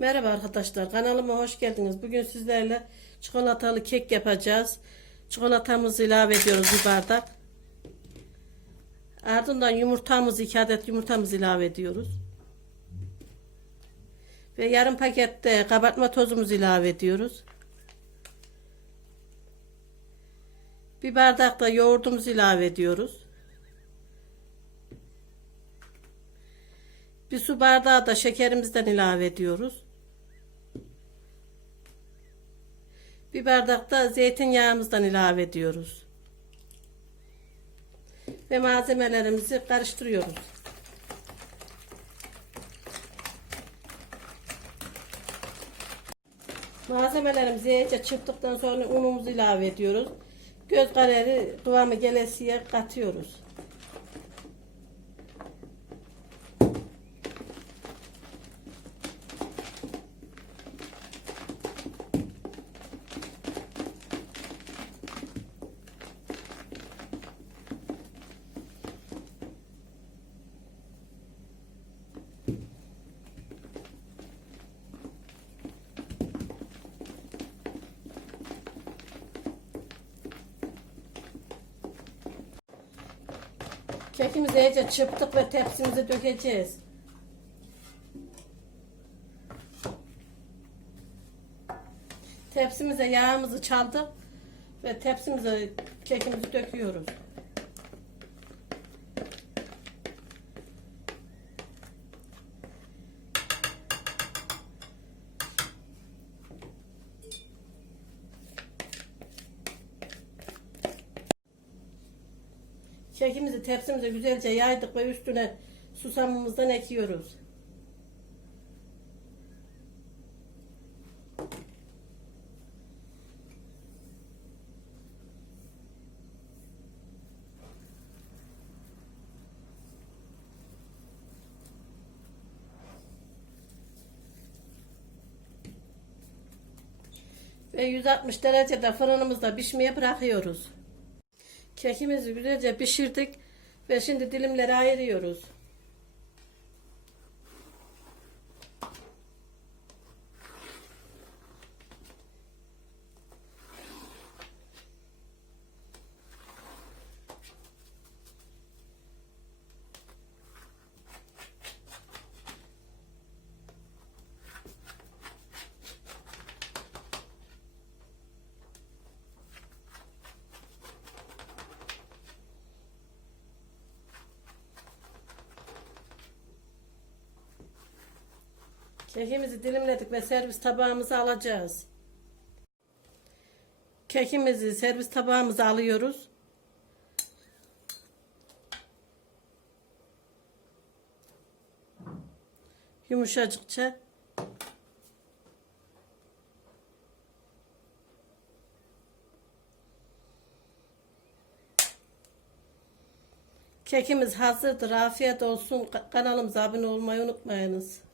Merhaba arkadaşlar kanalıma hoş geldiniz. Bugün sizlerle çikolatalı kek yapacağız. Çikolatamızı ilave ediyoruz bir bardak. Ardından yumurtamızı iki adet yumurtamızı ilave ediyoruz. Ve yarım pakette kabartma tozumuzu ilave ediyoruz. Bir bardak da yoğurdumuzu ilave ediyoruz. Bir su bardağı da şekerimizden ilave ediyoruz. Bir bardak da zeytinyağımızdan ilave ediyoruz. Ve malzemelerimizi karıştırıyoruz. Malzemelerimizi iyice çırptıktan sonra unumuzu ilave ediyoruz. Göz kararı kıvamı gelesiye katıyoruz. Kekimizi iyice çırptık ve tepsimize dökeceğiz. Tepsimize yağımızı çaldık ve tepsimize kekimizi döküyoruz. Kekimizi tepsimize güzelce yaydık ve üstüne susamımızdan ekiyoruz. Ve 160 derecede fırınımızda pişmeye bırakıyoruz. Kekimizi güzelce pişirdik ve şimdi dilimlere ayırıyoruz. Kekimizi dilimledik ve servis tabağımıza alacağız. Kekimizi servis tabağımıza alıyoruz. Yumuşacıkça. Kekimiz hazırdır. Afiyet olsun. Kanalımıza abone olmayı unutmayınız.